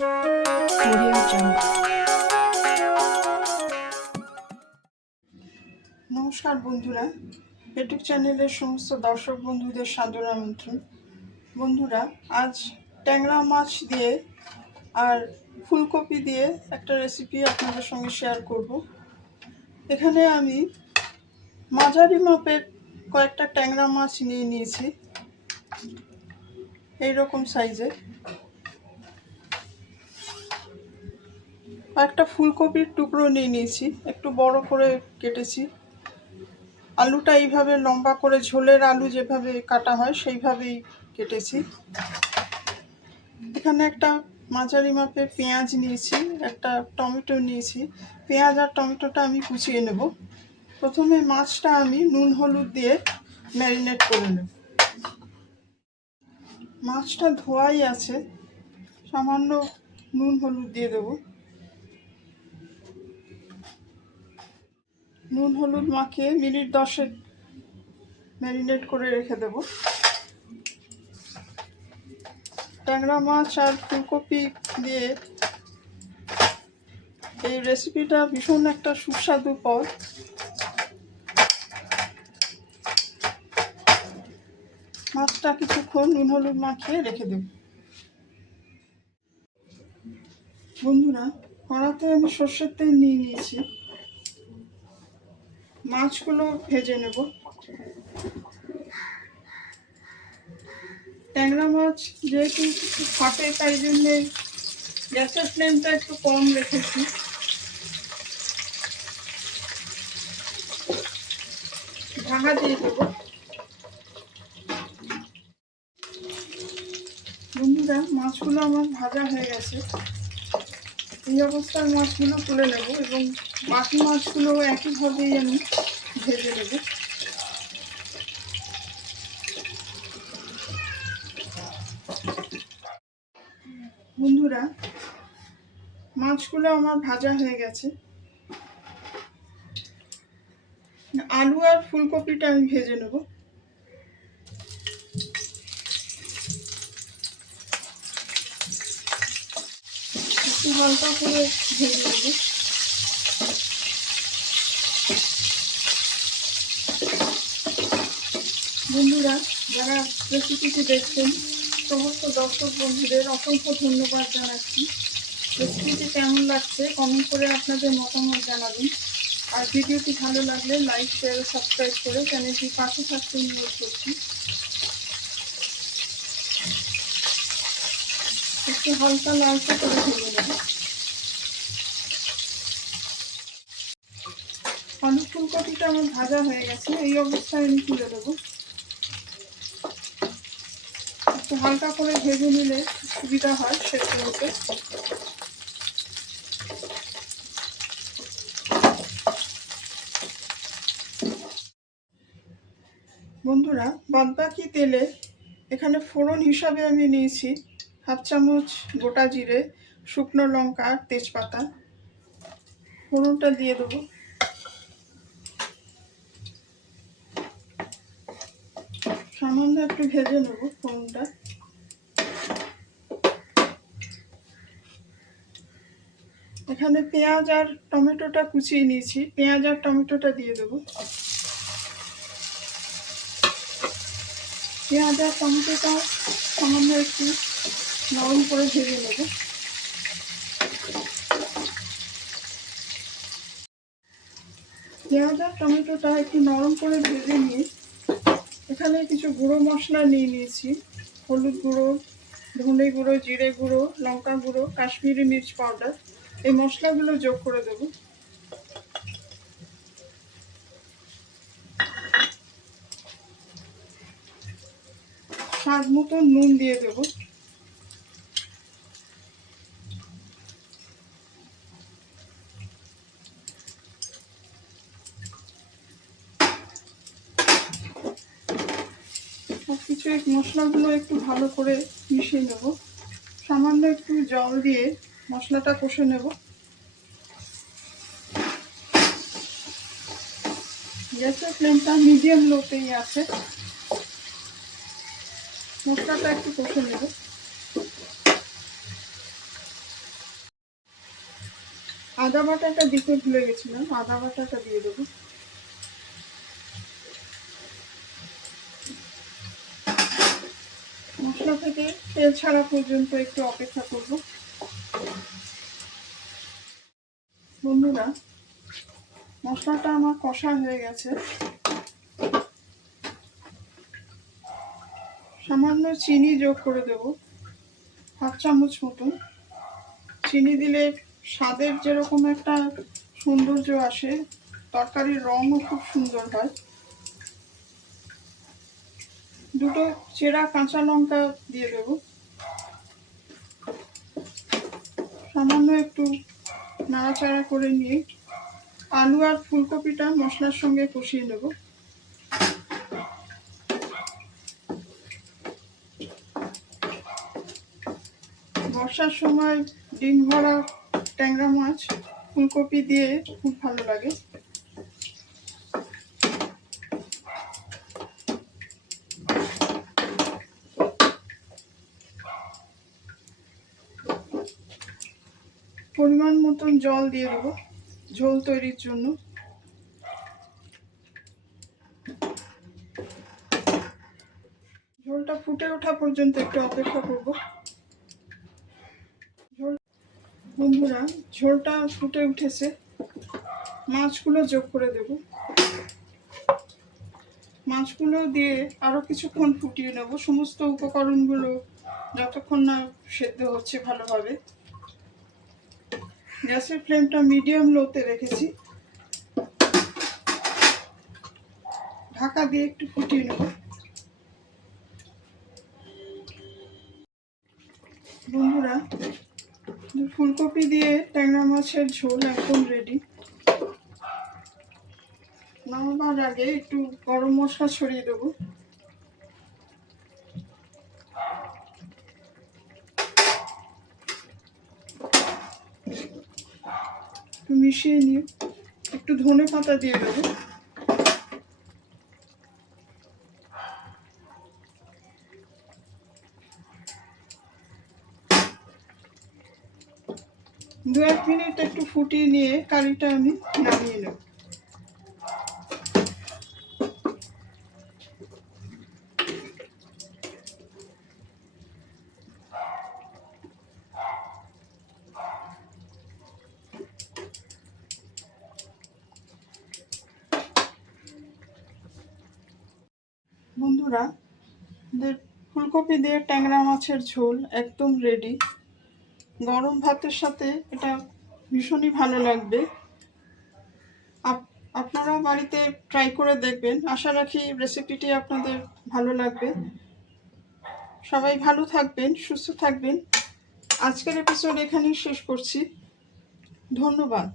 Audio Jungle. নমস্কার বন্ধুরা, YouTube চ্যানেলের সমস্ত দর্শক বন্ধুদের সাদর আমন্ত্রণ। বন্ধুরা, আজ ট্যাংরা মাছ দিয়ে আর ফুলকপি দিয়ে একটা রেসিপি আপনাদের সঙ্গে শেয়ার করব। এখানে আমি মাঝারি মাপের কয়েকটা ট্যাংরা মাছ নিয়ে নিয়েছি, এইরকম সাইজের। কয়েকটা ফুলকপির টুকরো নিয়ে নিয়েছি, একটু বড় করে কেটেছি। আলুটা এইভাবে লম্বা করে ঝোলের আলু যেভাবে কাটা হয় সেইভাবেই কেটেছি। এখানে একটা মাঝারি মাপের পেঁয়াজ নিয়েছি, একটা টমেটো নিয়েছি। পেঁয়াজ আর টমেটোটা আমি কুচিয়ে নেব। প্রথমে মাছটা আমি নুন হলুদ দিয়ে ম্যারিনেট করে নেব। মাছটা ধোয়াই আছে, সামান্য নুন হলুদ দিয়ে দেবো। নুন হলুদ মাখিয়ে মিনিট 10 ম্যারিনেট করে রেখে দেব। ট্যাংরা মাছ আর ফুলকপি দিয়ে এই রেসিপিটা ভীষণ একটা সুস্বাদু পদ। মাছটা কিছুক্ষণ নুন হলুদ মাখিয়ে রেখে দেব। বন্ধুরা, কড়াতে আমি সর্ষের তেল নিয়ে নিয়েছি। মাছগুলো ভেজে নেব। ট্যাংরা মাছ যেহেতু একটু ফাটে, তাই জন্যে গ্যাসের ফ্লেমটা একটু কম রেখেছি। ঢাকা দিয়ে দেবো। বন্ধুরা, মাছগুলো আমার ভাজা হয়ে গেছে। এই অবস্থায় মাছগুলো তুলে নেব এবং বাকি মাছগুলো একইভাবেই আমি ভেজে নেব। বন্ধুরা, মাছগুলো আমার ভাজা হয়ে গেছে। আলু আর ফুলকপিটা আমি ভেজে নেব। একটু হালকা করে ভেজে নেব। বন্ধুরা, যারা রেসিপিটি দেখছেন সমস্ত দর্শক বন্ধুদের অসংখ্য ধন্যবাদ জানাচ্ছি। রেসিপিটি কেমন লাগছে কমেন্ট করে আপনাদের মতামত জানাবেন। আর ভিডিওটি ভালো লাগলে লাইক, শেয়ার ও সাবস্ক্রাইব করে চ্যানেলটি পাশে থাকতে অনুরোধ করছি। একটু হালকা লালচে করে ভেজে নেব। আলু ফুলকপিটা আমার ভাজা হয়ে গেছে, এই অবস্থায় আমি তুলে দেবো। একটু হালকা করে ভেজে নিলে সুবিধা হয় সেদ্ধ হতে। বন্ধুরা, বাদবাকি তেলে এখানে ফোড়ন হিসাবে আমি নিয়েছি 1/2 চামচ গোটা জিরে, শুকনো লঙ্কা, তেজপাতা। ফোড়নটা দিয়ে দেবো। সামান্য একটু ভেজে নেব ফোড়নটা। এখানে পেঁয়াজ আর টমেটোটা কুচিয়ে নিয়েছি, পেঁয়াজ আর টমেটোটা দিয়ে দেবো। পেঁয়াজ আর টমেটোটা সামান্য একটু নরম করে ভেজে নেব। পেঁয়াজ আর টমেটোটা একটু নরম করে ভেজে নিয়ে এখানে কিছু গুঁড়ো মশলা নিয়ে নিয়েছি। হলুদ গুঁড়ো, ধনে গুঁড়ো, জিরে গুঁড়ো, লঙ্কা গুঁড়ো, কাশ্মীরি মির্চ পাউডার। এই মশলাগুলো যোগ করে দেব। স্বাদ মতো নুন দিয়ে দেব। সবকিছু এই মশলাগুলো একটু ভালো করে মিশিয়ে নেব। সামান্য একটু জল দিয়ে মশলাটা কষে নেব। গ্যাসের ফ্লেমটা মিডিয়াম লোতেই আছে। মশলাটা একটু কষে নেব। আদা বাটাটা দিতে ভুলে গেছিলাম, আদা বাটাটা দিয়ে দেবো। মশলা থেকে তেল ছাড়া পর্যন্ত একটু অপেক্ষা করব। বন্ধুরা, মশলাটা আমার কষা হয়ে গেছে। সামান্য চিনি যোগ করে দেব, 1/2 চামচ মতন। চিনি দিলে স্বাদের যেরকম একটা সৌন্দর্য আসে, তরকারির রঙও খুব সুন্দর হয়। 2 চেরা কাঁচা লঙ্কা দিয়ে দেব। সামান্য একটু নাড়াচাড়া করে নিয়ে আলু আর ফুলকপিটা মশলার সঙ্গে কষিয়ে নেব। বর্ষার সময় ডিম ভরা ট্যাংরা মাছ ফুলকপি দিয়ে খুব ভালো লাগে। পরিমাণ মতন জল দিয়ে দেবো ঝোল তৈরির জন্য। ঝোলটা ফুটে ওঠা পর্যন্ত একটু অপেক্ষা করব। বন্ধুরা, ঝোলটা ফুটে উঠেছে, মাছগুলো যোগ করে দেব। মাছগুলো দিয়ে আরও কিছুক্ষণ ফুটিয়ে নেব, সমস্ত উপকরণগুলো যতক্ষণ না সেদ্ধ হচ্ছে ভালোভাবে। গ্যাসের ফ্লেমটা মিডিয়াম লোতে রেখেছি। ঢাকা দিয়ে একটু ফুটিয়ে নেব। বন্ধুরা, ফুলকপি দিয়ে ট্যাংরা মাছের ঝোল একদম রেডি। নামাবার আগে একটু গরম মশলা ছড়িয়ে দেবো। একটু মিশিয়ে নিয়ে একটু ধনে পাতা দিয়ে দেবো। দু এক মিনিট একটু ফুটিয়ে নিয়ে কারিটা আমি নামিয়ে নেব। বন্ধুরা, ফুলকপি দিয়ে ট্যাংরা মাছের ঝোল একদম রেডি। গরম ভাতের সাথে এটা ভীষণই ভালো লাগবে। আপনারাও বাড়িতে ট্রাই করে দেখবেন। আশা রাখি রেসিপিটি আপনাদের ভালো লাগবে। সবাই ভালো থাকবেন, সুস্থ থাকবেন। আজকের এপিসোড এখানেই শেষ করছি। ধন্যবাদ।